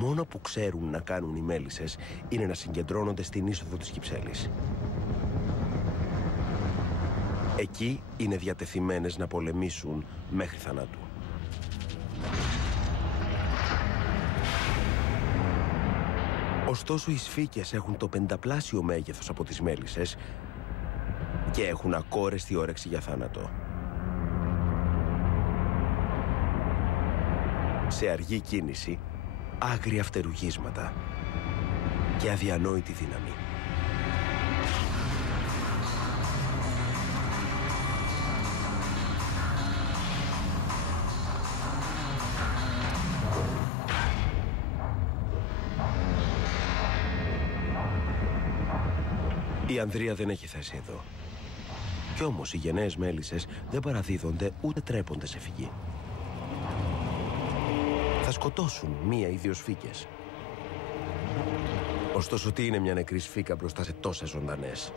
μόνο που ξέρουν να κάνουν οι μέλισσες είναι να συγκεντρώνονται στην είσοδο της Κυψέλης. Εκεί είναι διατεθειμένες να πολεμήσουν μέχρι θανάτου. Ωστόσο, οι σφίκες έχουν το πενταπλάσιο μέγεθος από τις μέλισσες και έχουν ακόρεστη όρεξη για θάνατο. Σε αργή κίνηση, άγρια φτερουγίσματα και αδιανόητη δύναμη. Η Ανδρεία δεν έχει θέση εδώ. Κι όμως οι γενναίες μέλισσες δεν παραδίδονται ούτε τρέπονται σε φυγή. Θα σκοτώσουν μία ή δύο σφίκες. Ωστόσο, τι είναι μια νεκρή σφίκα μπροστά σε τόσες ζωντανές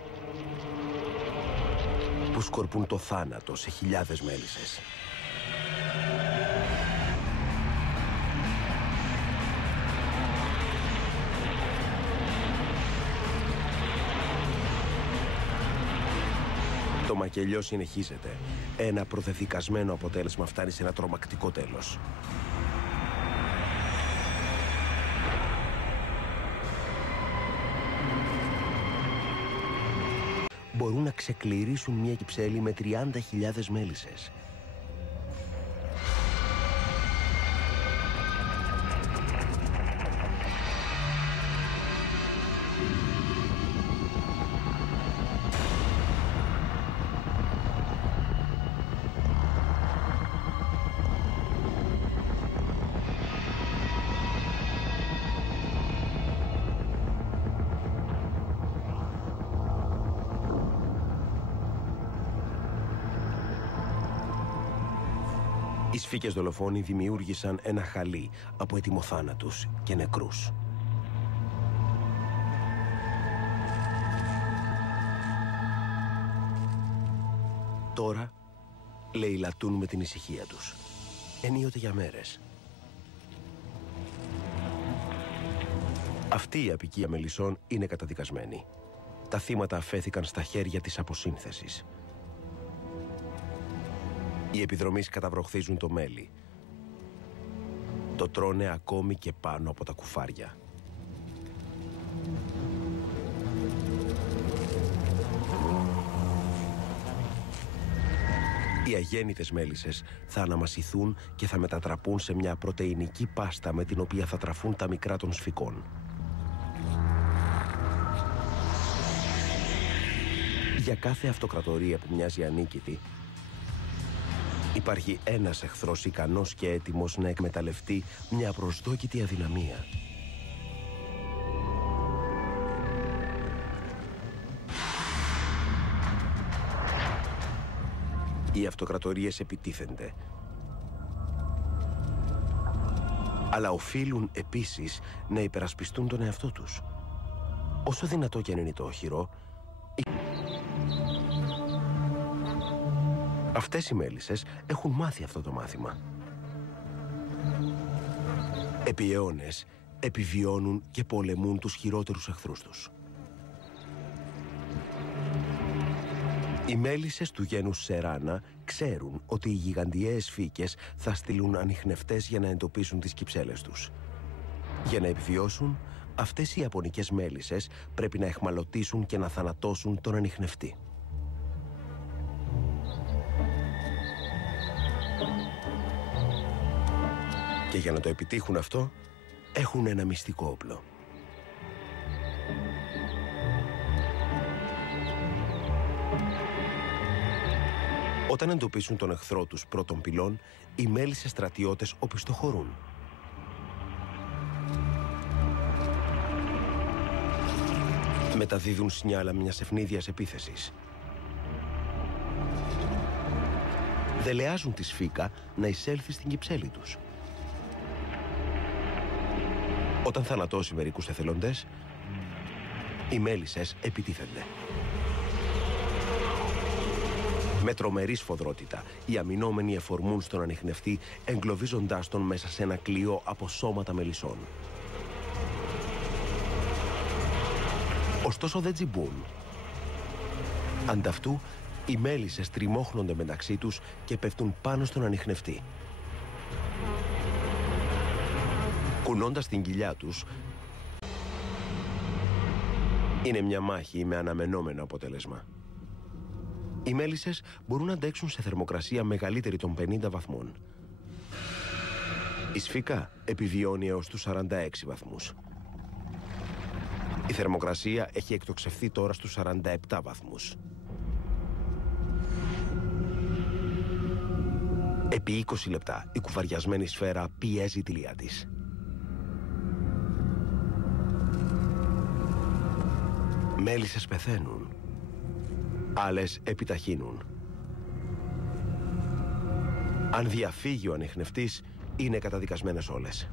που σκορπούν το θάνατο σε χιλιάδες μέλισσες? Το μακελιό συνεχίζεται. Ένα προδεδικασμένο αποτέλεσμα φτάνει σε ένα τρομακτικό τέλος. Μπορούν να ξεκληρίσουν μια Κυψέλη με 30.000 μέλισσες. Οι σφίκες δολοφόνοι δημιούργησαν ένα χαλί από ετοιμοθάνατους και νεκρούς. Τώρα λαιλατούν με την ησυχία τους, ενίοτε για μέρες. Αυτή η αποικία μελισσών είναι καταδικασμένη. Τα θύματα αφέθηκαν στα χέρια της αποσύνθεσης. Οι επιδρομείς καταβροχθίζουν το μέλι. Το τρώνε ακόμη και πάνω από τα κουφάρια. Οι αγέννητες μέλισσες θα αναμασηθούν και θα μετατραπούν σε μια πρωτεϊνική πάστα με την οποία θα τραφούν τα μικρά των σφικών. Για κάθε αυτοκρατορία που μοιάζει ανίκητη, υπάρχει ένας εχθρός ικανός και έτοιμος να εκμεταλλευτεί μια απροσδόκητη αδυναμία. Οι αυτοκρατορίες επιτίθενται. Αλλά οφείλουν επίσης να υπερασπιστούν τον εαυτό τους. Όσο δυνατό και αν είναι το όχυρο, αυτές οι μέλισσες έχουν μάθει αυτό το μάθημα. Επί αιώνες επιβιώνουν και πολεμούν τους χειρότερους εχθρούς τους. Οι μέλισσες του γένους Σεράνα ξέρουν ότι οι γιγαντιαίες φύκες θα στείλουν ανιχνευτές για να εντοπίσουν τις κυψέλες τους. Για να επιβιώσουν, αυτές οι ιαπωνικές μέλισσες πρέπει να αιχμαλωτήσουν και να θανατώσουν τον ανιχνευτή. Και για να το επιτύχουν αυτό, έχουν ένα μυστικό όπλο. Όταν εντοπίσουν τον εχθρό τους πρώτων πυλών, οι μέλισσες στρατιώτες οπισθοχωρούν. Μεταδίδουν σινιάλα μιας ευνίδιας επίθεσης. Δελεάζουν τη σφίκα να εισέλθει στην κυψέλη τους. Όταν θανατώσει μερικούς εθελοντές, οι μέλισσες επιτίθενται. Με τρομερή σφοδρότητα, οι αμυνόμενοι εφορμούν στον ανιχνευτή, εγκλωβίζοντάς τον μέσα σε ένα κλειό από σώματα μελισσών. Ωστόσο δεν τσιμπούν. Ανταυτού, οι μέλισσες τριμώχνονται μεταξύ τους και πέφτουν πάνω στον ανιχνευτή. Κουνώντας την κοιλιά τους, είναι μια μάχη με αναμενόμενο αποτέλεσμα. Οι μέλισσες μπορούν να αντέξουν σε θερμοκρασία μεγαλύτερη των 50 βαθμών. Η σφίκα επιβιώνει έως τους 46 βαθμούς. Η θερμοκρασία έχει εκτοξευθεί τώρα στους 47 βαθμούς. Επί 20 λεπτά η κουβαριασμένη σφαίρα πιέζει τη λία της. Μέλισσες πεθαίνουν. Άλλες επιταχύνουν. Αν διαφύγει ο ανιχνευτής, είναι καταδικασμένες όλες.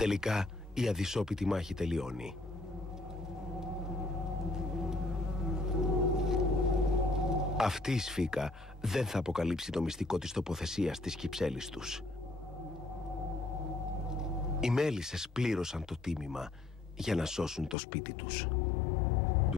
Τελικά, η αδυσόπιτη μάχη τελειώνει. Αυτή η σφίκα δεν θα αποκαλύψει το μυστικό της τοποθεσίας της κυψέλης τους. Οι μέλισσες πλήρωσαν το τίμημα για να σώσουν το σπίτι τους.